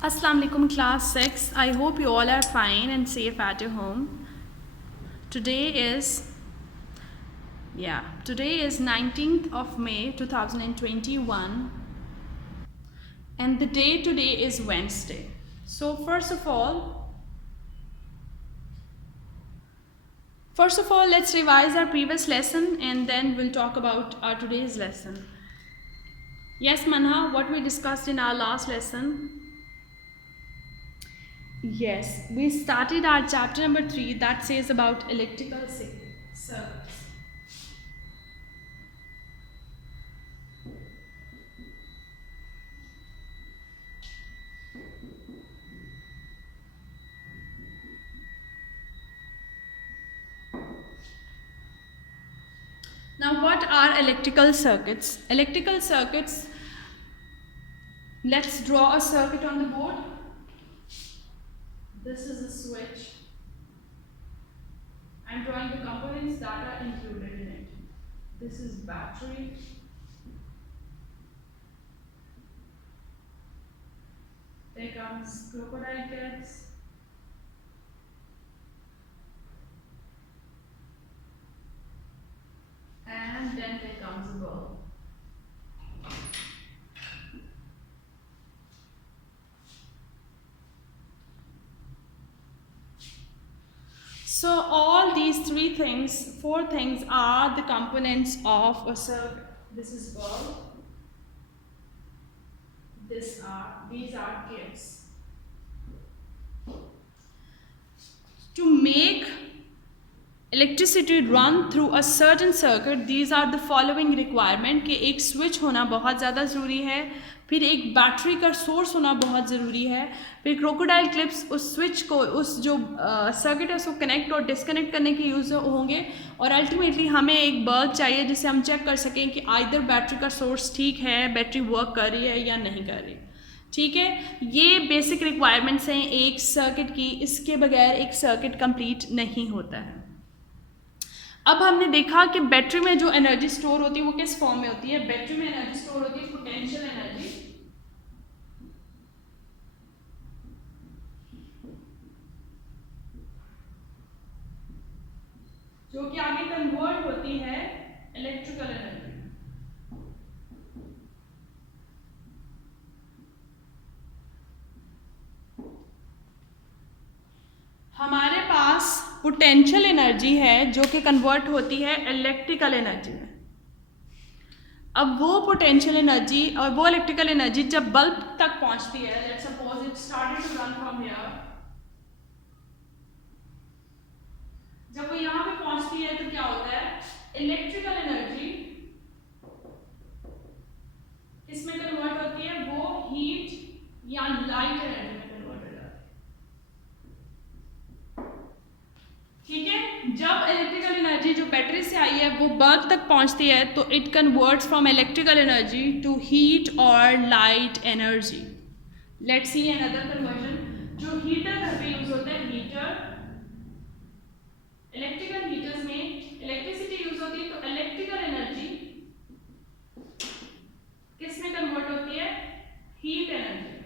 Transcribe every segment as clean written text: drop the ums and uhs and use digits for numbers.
Assalamu alaikum class 6. I hope you all are fine and safe at your home. Today is today is 19th of May 2021 and the day today is Wednesday. So first of all let's revise our previous lesson and then we'll talk about our today's lesson. Yes, Manha, what we discussed in our last lesson? Yes, we started our chapter number 3 that says about electrical circuits. Now, what are electrical circuits? Electrical circuits, let's draw a circuit on the board. This is a switch. I'm drawing the components that are included in it. This is battery. There comes crocodile cats. And then there comes a bulb. So all these four things are the components of a circuit. This is bulb. These are kits. To make electricity run through a certain circuit, these are the following requirement कि एक switch होना बहुत ज़्यादा ज़रूरी है, फिर एक battery का सोर्स होना बहुत ज़रूरी है, फिर क्रोकोडाइल क्लिप्स उस स्विच को उस जो सर्किट है उसको कनेक्ट और डिस्कनेक्ट करने के यूज़ होंगे और अल्टीमेटली हमें एक बल्ब चाहिए जिससे हम चेक कर सकें कि आइदर बैटरी का सोर्स ठीक है, बैटरी वर्क कर रही है या नहीं कर रही. ठीक है, ये बेसिक रिक्वायरमेंट्स हैं एक सर्किट की. इसके बगैर एक सर्किट कंप्लीट नहीं होता है. अब हमने देखा कि बैटरी में जो एनर्जी स्टोर होती है वो किस फॉर्म में होती है. बैटरी में एनर्जी स्टोर होती है पोटेंशियल एनर्जी, जो कि आगे कन्वर्ट होती है इलेक्ट्रिकल एनर्जी. हमारे पास पोटेंशियल एनर्जी है जो कि कन्वर्ट होती है इलेक्ट्रिकल एनर्जी में. अब वो पोटेंशियल एनर्जी और वो इलेक्ट्रिकल एनर्जी जब बल्ब तक पहुंचती है, let's suppose it started to run from here, जब वो यहाँ पे पहुंचती है तो क्या होता है, इलेक्ट्रिकल एनर्जी किसमें कन्वर्ट होती है, वो हीट या लाइट एनर्जी में कन्वर्ट हो जाती है. ठीक है, जब इलेक्ट्रिकल एनर्जी जो बैटरी से आई है वो बल्ब तक पहुंचती है तो it converts from electrical energy to heat और light energy. Let's see another conversion. जो हीटर घर पे यूज होता है, हीटर, इलेक्ट्रिकल हीटर्स में इलेक्ट्रिसिटी यूज होती है तो इलेक्ट्रिकल एनर्जी किस में कन्वर्ट होती है, heat energy.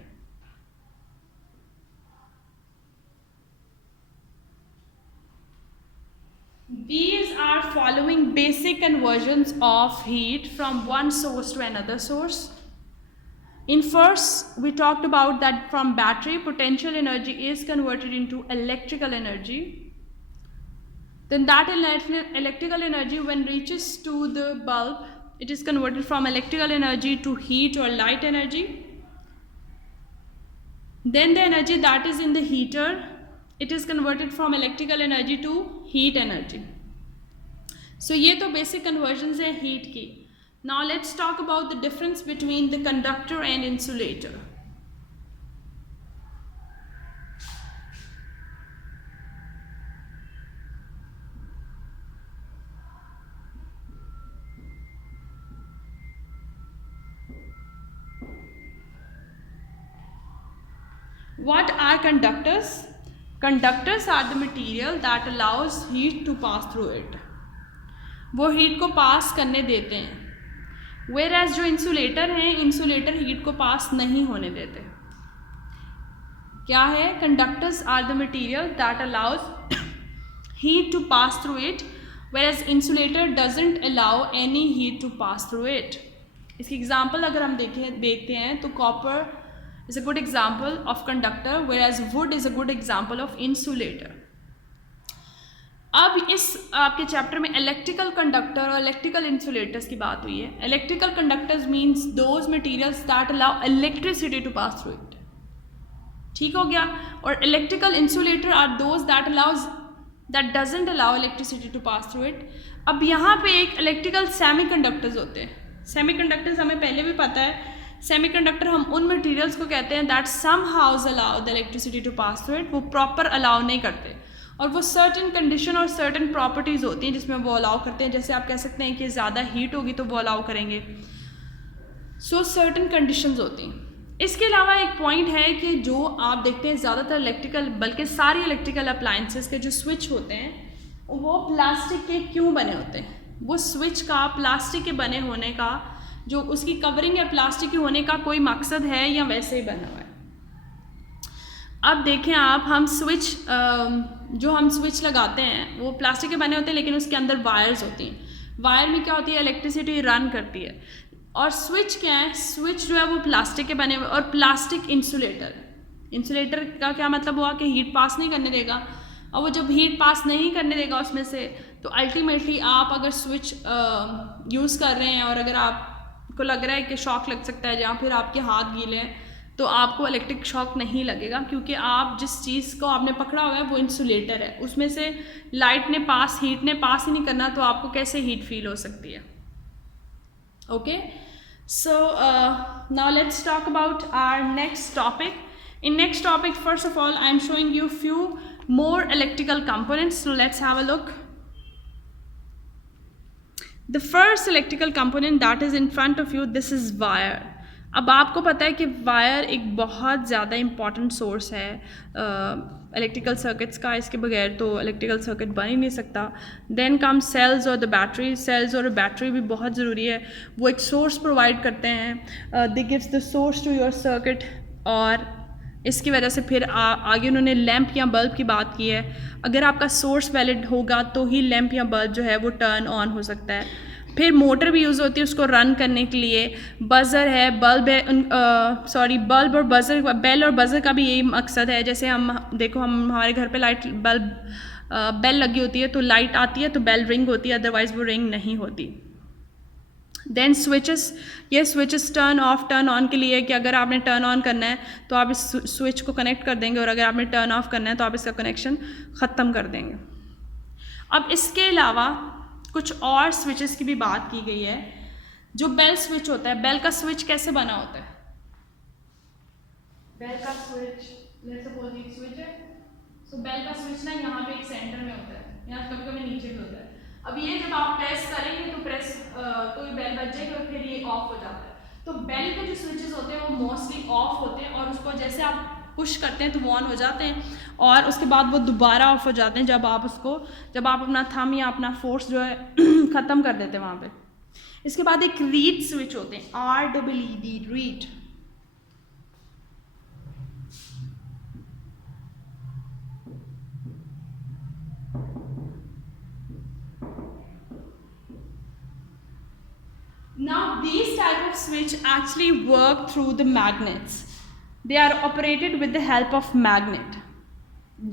These are following basic conversions of heat from one source to another source. In first, we talked about that from battery, potential energy is converted into electrical energy. Then that electrical energy, when reaches to the bulb, it is converted from electrical energy to heat or light energy. Then the energy that is in the heater, it is converted from electrical energy to heat energy. So ये तो basic conversions है heat की. Now let's talk about the difference between the conductor and insulator. What are conductors? Conductors are the material that allows heat to pass through it. वो heat को पास करने देते हैं. Whereas जो इंसुलेटर हैं, insulator heat को पास नहीं होने देते. क्या है? Conductors are the material that allows heat to pass through it, whereas insulator doesn't allow any heat to pass through it. इसकी एग्जाम्पल अगर हम देखते हैं तो copper is a good example of conductor, whereas wood is a good example of insulator. अब इस आपके chapter में इलेक्ट्रिकल कंडक्टर और इलेक्ट्रिकल इंसुलेटर्स की बात हुई है. Electrical conductors means those materials that allow electricity to pass through it. ठीक हो गया. और electrical insulator are those that doesn't allow electricity to pass through it. अब यहाँ पे एक इलेक्ट्रिकल सेमीकंडक्टर्स होते हैं. सेमीकंडक्टर्स हमें पहले भी पता है. सेमीकंडक्टर हम उन मटेरियल्स को कहते हैं that somehow allow the electricity to pass through it. वो प्रॉपर अलाउ नहीं करते और वो सर्टन कंडीशन और सर्टन प्रॉपर्टीज़ होती हैं जिसमें वो अलाउ करते हैं. जैसे आप कह सकते हैं कि ज़्यादा हीट होगी तो वो अलाउ करेंगे. सो सर्टन कंडीशंस होती हैं. इसके अलावा एक पॉइंट है कि जो आप देखते हैं ज़्यादातर इलेक्ट्रिकल, बल्कि सारी इलेक्ट्रिकल अप्लायंसेस के जो स्विच होते हैं वो प्लास्टिक के क्यों बने होते हैं? वो स्विच का प्लास्टिक के बने होने का, जो उसकी कवरिंग है प्लास्टिक के होने का कोई मकसद है या वैसे ही बना हुआ है? अब देखें आप, हम स्विच लगाते हैं वो प्लास्टिक के बने होते हैं लेकिन उसके अंदर वायर्स होती हैं. वायर में क्या होती है? इलेक्ट्रिसिटी रन करती है. और स्विच क्या है? स्विच जो है वो प्लास्टिक के बने हुए और प्लास्टिक इंसुलेटर. इंसुलेटर का क्या मतलब हुआ कि हीट पास नहीं करने देगा. और वो जब हीट पास नहीं करने देगा उसमें से, तो अल्टीमेटली आप अगर स्विच यूज़ कर रहे हैं और अगर आपको लग रहा है कि शॉक लग सकता है या फिर आपके हाथ गीले हैं, तो आपको इलेक्ट्रिक शॉक नहीं लगेगा क्योंकि आप जिस चीज़ को आपने पकड़ा हुआ है वो इंसुलेटर है. उसमें से हीट ने पास ही नहीं करना, तो आपको कैसे हीट फील हो सकती है? Okay, so now let's talk about our next topic. In next topic, first of all, I am showing you few more electrical components. So let's have a look. The first electrical component that is in front of you, this is wire. अब आपको पता है कि wire एक बहुत ज़्यादा important source है electrical circuits का. इसके बगैर तो इलेक्ट्रिकल सर्किट बन ही नहीं सकता. देन कम सेल्स और द बैटरी. सेल्स और बैटरी भी बहुत ज़रूरी है. वो एक सोर्स प्रोवाइड करते हैं. They gives the source to your circuit. और इसकी वजह से फिर आगे उन्होंने लैंप या बल्ब की बात की है. अगर आपका सोर्स वैलिड होगा तो ही लैंप या बल्ब जो है वो टर्न ऑन हो सकता है. फिर मोटर भी यूज़ होती है उसको रन करने के लिए. बज़र है, बल्ब है, बल्ब और बज़र, बेल और बज़र का भी यही मकसद है. जैसे हम देखो, हम हमारे घर पे लाइट बल्ब बेल लगी होती है तो लाइट आती है तो बेल रिंग होती है, अदरवाइज़ वो रिंग नहीं होती. Then switches. ये switches turn off turn on के लिए कि अगर आपने टर्न ऑन करना है तो आप इस स्विच को कनेक्ट कर देंगे और अगर आपने टर्न ऑफ करना है तो आप इसका कनेक्शन ख़त्म कर देंगे. अब इसके अलावा कुछ और स्विचेस की भी बात की गई है. जो बेल स्विच होता है, बेल का स्विच कैसे बना होता है? बेल का स्विच, लेट्स सपोज एक स्विच है. सो बेल का स्विच ना यहाँ पे एक सेंटर में होता है, यहाँ कभी कभी नीचे भी होता है. अब ये जब आप प्रेस करेंगे तो ये बेल बज जाएगी और फिर ये ऑफ हो जाता है. तो बेल के जो स्विचेस होते हैं वो मोस्टली ऑफ होते हैं और उसको जैसे आप पुश करते हैं तो वो ऑन हो जाते हैं और उसके बाद वो दोबारा ऑफ हो जाते हैं जब आप अपना थंब या अपना फोर्स जो है ख़त्म कर देते हैं वहाँ पे. इसके बाद एक रीड स्विच होते हैं, REED, read. Now these type of switch actually work through the magnets. They are operated with the help of magnet.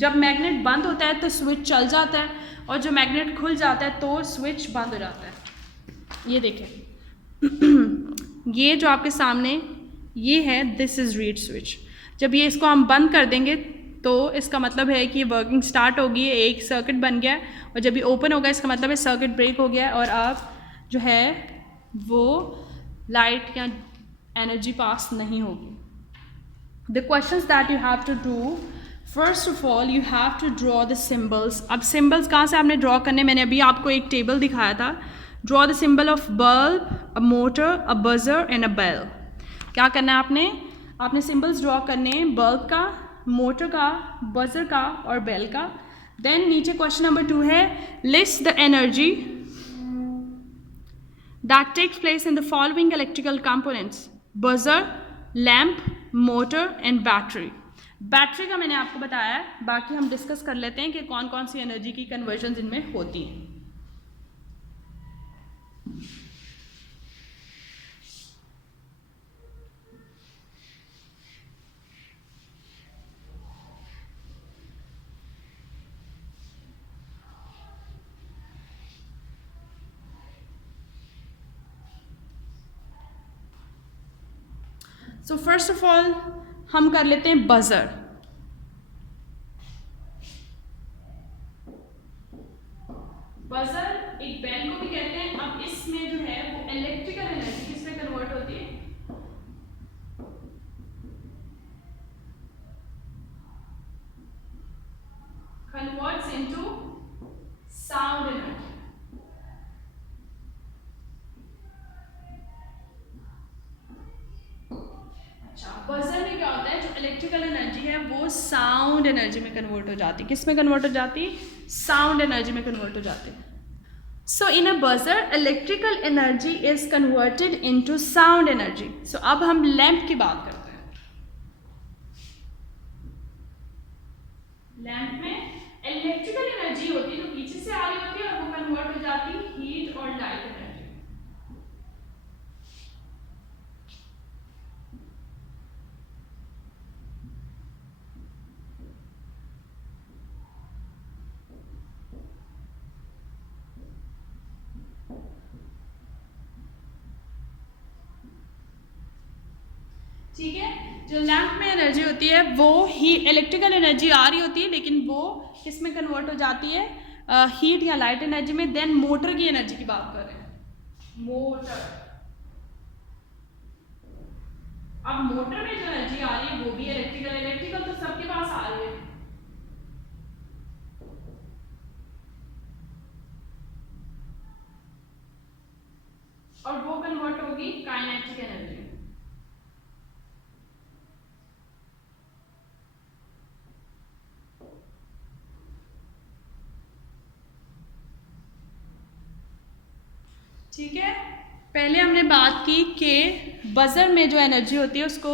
जब मैग्नेट बंद होता है तो स्विच चल जाता है और जो मैग्नेट खुल जाता है तो स्विच बंद हो जाता है. ये देखें, ये जो आपके सामने ये है, दिस इज़ रीड स्विच. जब ये इसको हम बंद कर देंगे तो इसका मतलब है कि वर्किंग स्टार्ट होगी, एक सर्किट बन गया है. और जब ये ओपन होगा इसका मतलब है सर्किट ब्रेक हो गया है और अब जो है वो लाइट या एनर्जी पास नहीं होगी. The questions that you have to do, first of all you have to draw the symbols. अब symbols कहाँ से आपने draw करने? मैंने अभी आपको एक टेबल दिखाया था. Draw the symbol of bulb, a motor, a buzzer and a bell. क्या करना है आपने symbols draw करने हैं bulb का, motor का, buzzer का और bell का. Then नीचे question number 2 है, list the energy that takes place in the following electrical components: buzzer, lamp, motor and battery. Battery का मैंने आपको बताया है, बाकी हम डिस्कस कर लेते हैं कि कौन कौन सी एनर्जी की कन्वर्जन इनमें होती हैं। सो फर्स्ट ऑफ ऑल हम कर लेते हैं बजर। बजर एक बेल को भी कहते हैं। अब इसमें जो है वो इलेक्ट्रिकल एनर्जी किसमें कन्वर्ट होती है? Converts into sound energy. Buzzer में क्या होता है, जो इलेक्ट्रिकल एनर्जी है वो साउंड एनर्जी में कन्वर्ट हो जाती है। किस में कन्वर्ट हो जाती है? साउंड एनर्जी में कन्वर्ट हो जाती है। So in a buzzer electrical energy is converted into sound energy. So अब हम लैंप की बात करते हैं। लैंप में इलेक्ट्रिकल एनर्जी होती है जो पीछे से आ रही होती है और वो कन्वर्ट हो जाती है हीट और लाइट एनर्जी। ठीक है, जो लैंप में एनर्जी होती है वो ही इलेक्ट्रिकल एनर्जी आ रही होती है, लेकिन वो किस में कन्वर्ट हो जाती है? हीट या लाइट एनर्जी में। देन मोटर की एनर्जी की बात कर रहे हैं। मोटर, अब मोटर में जो एनर्जी आ रही है वो भी इलेक्ट्रिकल। इलेक्ट्रिकल तो सबके पास आ रही है, और वो कन्वर्ट होगी काइनेटिक एनर्जी। ठीक है, पहले हमने बात की कि बजर में जो एनर्जी होती है उसको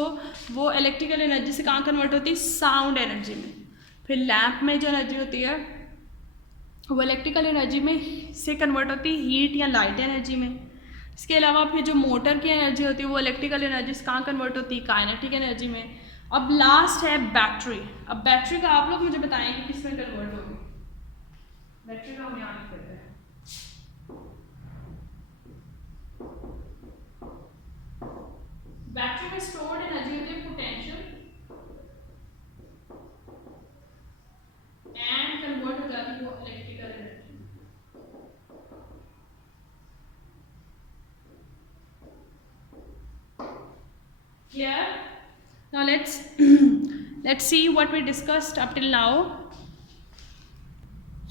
वो इलेक्ट्रिकल एनर्जी से कहाँ कन्वर्ट होती है? साउंड एनर्जी में। फिर लैंप में जो एनर्जी होती है वो इलेक्ट्रिकल एनर्जी में से कन्वर्ट होती है हीट या लाइट एनर्जी में। इसके अलावा फिर जो मोटर की एनर्जी होती है वो इलेक्ट्रिकल एनर्जी से कहाँ कन्वर्ट होती है? काइनेटिक एनर्जी में। अब लास्ट है बैटरी। अब बैटरी का आप लोग मुझे बताएं कि किस में कन्वर्ट होगी? बैटरी का हम यहाँ लिख देते हैं। बैटरी में स्टोर्ड एनर्जी होती है पोटेंशियल एंड कन्वर्ट हो जाती है वो electrical energy. Clear? Now let's see what we discussed up till now.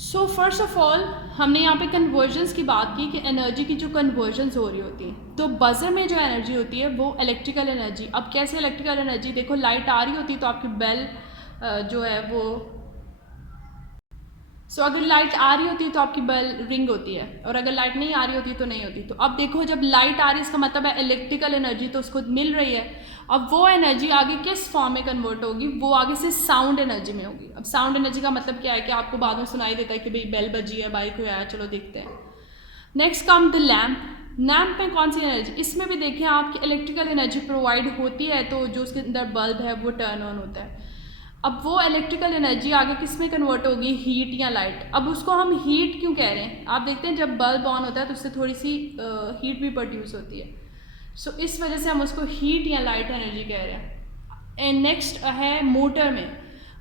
So first of all हमने यहाँ पे कन्वर्जन्स की बात की कि एनर्जी की जो कन्वर्जन्स हो रही होती हैं, तो बजर में जो एनर्जी होती है वो इलेक्ट्रिकल एनर्जी। अब कैसे इलेक्ट्रिकल एनर्जी? देखो, लाइट आ रही होती है तो आपकी बेल जो है वो अगर लाइट आ रही होती है तो आपकी बेल रिंग होती है, और अगर लाइट नहीं आ रही होती तो नहीं होती। तो अब देखो, जब लाइट आ रही है इसका मतलब है इलेक्ट्रिकल एनर्जी तो उसको मिल रही है। अब वो एनर्जी आगे किस फॉर्म में कन्वर्ट होगी? वो आगे से साउंड एनर्जी में होगी। अब साउंड एनर्जी का मतलब क्या है कि आपको बाद में सुनाई देता है कि भाई बेल बजी है, बाइक हुआ है, चलो देखते हैं। Next come the lamp. Lamp में कौन सी एनर्जी? इसमें भी देखें आपकी इलेक्ट्रिकल एनर्जी प्रोवाइड होती है, तो जो उसके अंदर बल्ब है वो टर्न ऑन होता है। अब वो इलेक्ट्रिकल एनर्जी आगे किस में कन्वर्ट होगी? हीट या लाइट। अब उसको हम हीट क्यों कह रहे हैं? आप देखते हैं जब बल्ब ऑन होता है तो उससे थोड़ी सी हीट भी प्रोड्यूस होती है। सो इस वजह से हम उसको हीट या लाइट एनर्जी कह रहे हैं। एंड नेक्स्ट है मोटर में।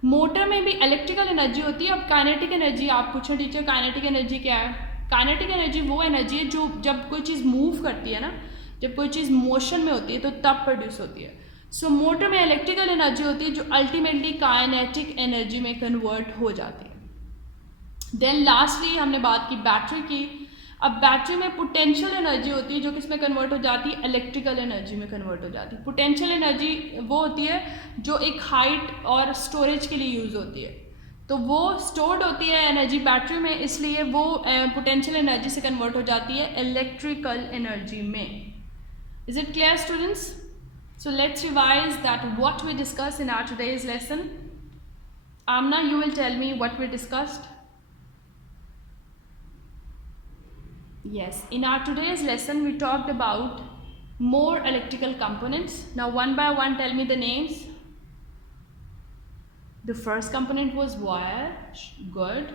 मोटर में भी इलेक्ट्रिकल एनर्जी होती है। अब काइनेटिक एनर्जी आप पूछो टीचर काइनेटिक एनर्जी क्या है? काइनेटिक एनर्जी वो एनर्जी है जो जब कोई चीज़ मूव करती है ना, जब कोई चीज़ मोशन में होती है तो तब प्रोड्यूस होती है। सो मोटर में इलेक्ट्रिकल एनर्जी होती है जो अल्टीमेटली काइनेटिक एनर्जी में कन्वर्ट हो जाती है। देन लास्टली हमने बात की बैटरी की। अब बैटरी में पोटेंशियल एनर्जी होती है जो किस में कन्वर्ट हो जाती है? इलेक्ट्रिकल एनर्जी में कन्वर्ट हो जाती है। पोटेंशियल एनर्जी वो होती है जो एक हाइट और स्टोरेज के लिए यूज़ होती है, तो वो स्टोर्ड होती है एनर्जी बैटरी में, इसलिए वो पोटेंशियल एनर्जी से कन्वर्ट हो जाती है इलेक्ट्रिकल एनर्जी में। Is it clear students? So let's revise that what we discussed in our today's lesson. Amna, you will tell me what we discussed. Yes, in our today's lesson we talked about more electrical components. Now one by one tell me the names. The first component was wire, good.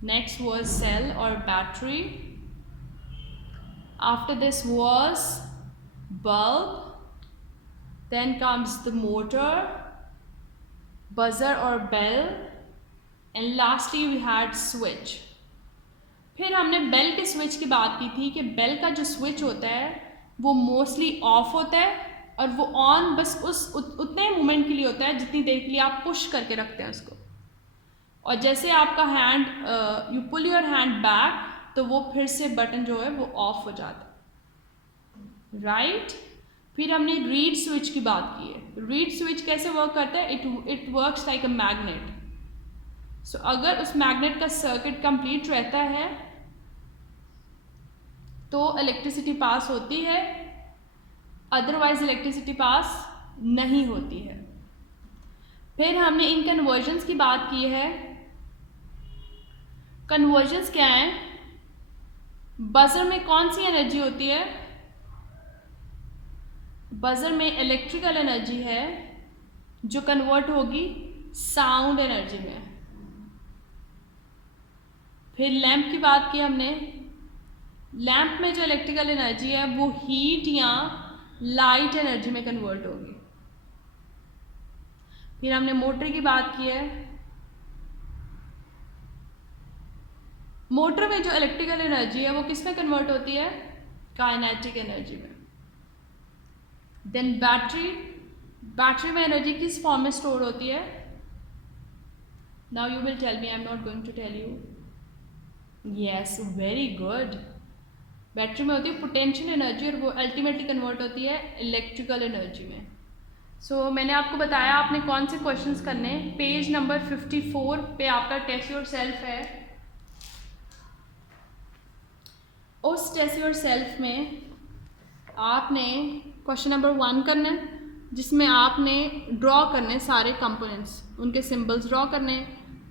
Next was cell or battery. After this was bulb. Then comes the motor, buzzer or bell, and lastly we had switch. फिर हमने bell के switch की बात की थी कि bell का जो स्विच होता है वो मोस्टली ऑफ होता है और वो ऑन बस उतने मोमेंट के लिए होता है जितनी देर के लिए आप पुश करके रखते हैं उसको, और जैसे आपका hand you pull your hand back तो वो फिर से बटन जो है वो ऑफ हो जाता है, राइट। फिर हमने रीड स्विच की बात की है। रीड स्विच कैसे वर्क करता है? It works like a magnet. So अगर उस मैग्नेट का सर्किट कंप्लीट रहता है तो इलेक्ट्रिसिटी पास होती है, अदरवाइज इलेक्ट्रिसिटी पास नहीं होती है। फिर हमने इन कन्वर्जन्स की बात की है। कन्वर्जन्स क्या है? बजर में कौन सी एनर्जी होती है? बजर में इलेक्ट्रिकल एनर्जी है जो कन्वर्ट होगी साउंड एनर्जी में। फिर लैंप की बात की हमने। लैंप में जो इलेक्ट्रिकल एनर्जी है वो हीट या लाइट एनर्जी में कन्वर्ट होगी। फिर हमने मोटर की बात की है। मोटर में जो इलेक्ट्रिकल एनर्जी है वो किस में कन्वर्ट होती है? काइनेटिक एनर्जी में। देन बैटरी, बैटरी में एनर्जी किस फॉर्म में स्टोर होती है? Now you will tell me, I am not going to tell you. Yes, very good. Battery में होती है पोटेंशियल एनर्जी और वो अल्टीमेटली कन्वर्ट होती है इलेक्ट्रिकल एनर्जी में। सो मैंने आपको बताया आपने कौन से क्वेश्चंस करने। पेज नंबर 54 पे आपका टेस्ट योर सेल्फ है। उस टेस्ट योर सेल्फ में आपने क्वेश्चन नंबर 1 करना है जिसमें आपने ड्रॉ करने सारे कंपोनेंट्स, उनके सिंबल्स ड्रॉ करने।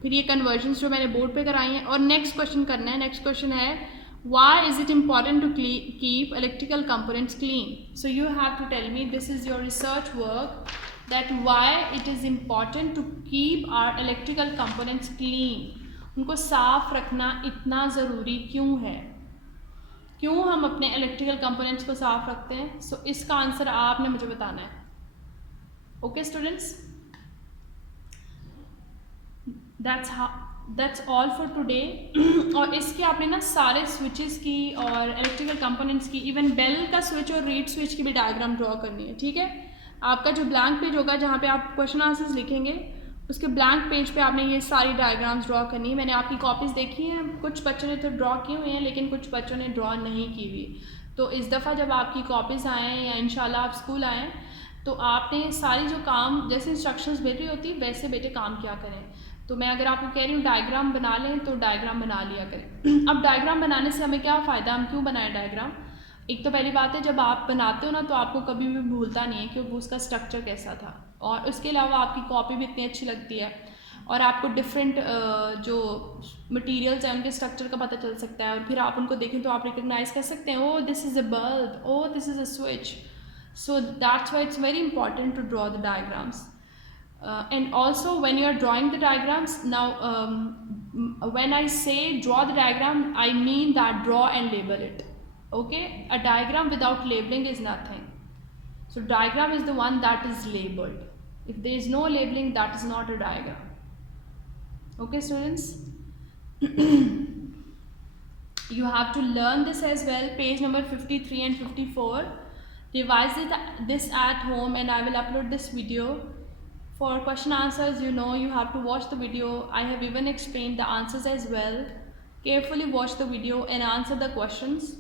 फिर ये कन्वर्जन्स जो मैंने बोर्ड पे कराई हैं, और नेक्स्ट क्वेश्चन करना है। नेक्स्ट क्वेश्चन है why is it important to keep electrical components clean? So you have to tell me, this is your research work, that why it is important to keep our electrical components clean. उनको साफ रखना इतना ज़रूरी क्यों है? क्यों हम अपने इलेक्ट्रिकल कंपोनेंट्स को साफ रखते हैं? सो इसका आंसर आपने मुझे बताना है। Okay students, that's all for today. और इसके आपने ना सारे स्विचेस की और इलेक्ट्रिकल कंपोनेंट्स की, इवन बेल का स्विच और रीड स्विच की भी डायग्राम ड्रॉ करनी है, ठीक है। आपका जो ब्लैंक पेज होगा जहाँ पे आप क्वेश्चन आंसर्स लिखेंगे, उसके ब्लैंक पेज पे आपने ये सारी डायग्राम्स ड्रॉ करनी है। मैंने आपकी कॉपीज़ देखी हैं, कुछ बच्चों ने तो ड्रॉ किए हुए हैं लेकिन कुछ बच्चों ने ड्रॉ नहीं की हुई। तो इस दफ़ा जब आपकी कॉपीज़ आएँ या इंशाल्लाह आप स्कूल आएँ तो आपने सारी जो काम जैसे इंस्ट्रक्शंस भेजी होती है वैसे बेटे काम क्या करें। तो मैं अगर आपको कह रही हूँ डायग्राम बना लें तो डायग्राम बना लिया करें। अब डायग्राम बनाने से हमें क्या फ़ायदा, हम क्यों बनाएं डायग्राम? एक तो पहली बात है, जब आप बनाते हो ना तो आपको कभी भी भूलता नहीं है कि वो उसका स्ट्रक्चर कैसा था, और उसके अलावा आपकी कॉपी भी इतनी अच्छी लगती है और आपको डिफरेंट जो मटेरियल्स हैं उनके स्ट्रक्चर का पता चल सकता है, और फिर आप उनको देखें तो आप रिकग्नाइज कर सकते हैं, oh this is a bulb, oh this is a switch. So that's why it's very important to draw the diagrams. And also when you are drawing the diagrams, now when I say draw the diagram, I mean that draw and label it. Okay, a diagram without labeling is nothing. So diagram is the one that is labeled. If there is no labeling, that is not a diagram. Okay students, you have to learn this as well. Page number 53 and 54. Revise this at home and I will upload this video. For question answers, you know, you have to watch the video. I have even explained the answers as well. Carefully watch the video and answer the questions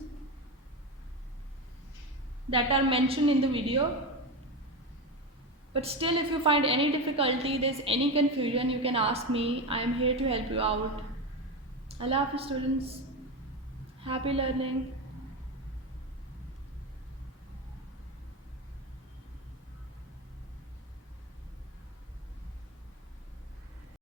that are mentioned in the video. But still, if you find any difficulty, there's any confusion, you can ask me. I am here to help you out. Allah Hafiz students. Happy learning.